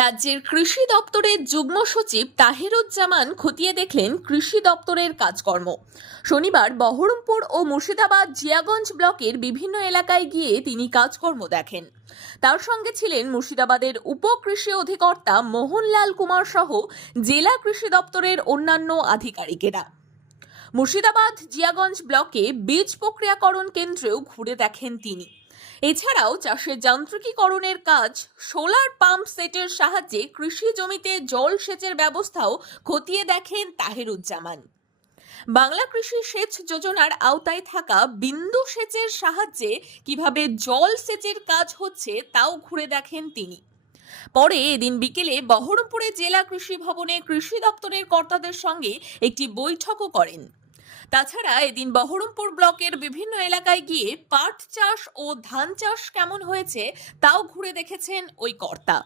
রাজ্যের কৃষি দপ্তরের যুগ্ম সচিব তাহিরুজ্জামান খতিয়ে দেখলেন কৃষি দপ্তরের কাজকর্ম। শনিবার বহরমপুর ও মুর্শিদাবাদ জিয়াগঞ্জ ব্লকের বিভিন্ন এলাকায় গিয়ে তিনি কাজকর্ম দেখেন। তার সঙ্গে ছিলেন মুর্শিদাবাদের উপকৃষি অধিকর্তা মোহনলাল কুমার সহ জেলা কৃষি দপ্তরের অন্যান্য আধিকারিকেরা। মুর্শিদাবাদ জিয়াগঞ্জ ব্লকে বীজ প্রক্রিয়াকরণ কেন্দ্রেও ঘুরে দেখেন তিনি। এছাড়াও চাষের যান্ত্রিকীকরণের কাজ, সোলার পাম্প সেটের সাহায্যে কৃষি জমিতে জল সেচের ব্যবস্থাও খতিয়ে দেখেন তাহিরুজ্জামান। বাংলা কৃষি সেচ যোজনার আওতায় থাকা বিন্দু সেচের সাহায্যে কিভাবে জল সেচের কাজ হচ্ছে তাও ঘুরে দেখেন তিনি। পরে এদিন বিকেলে বহরমপুরে জেলা কৃষি ভবনে কৃষি দপ্তরের কর্তাদের সঙ্গে একটি বৈঠকও করেন। তাছাড়া এদিন বহরমপুর ব্লকের বিভিন্ন এলাকায় গিয়ে পাট চাষ ও ধান চাষ কেমন হয়েছে তাও ঘুরে দেখেছেন ওই কর্তা।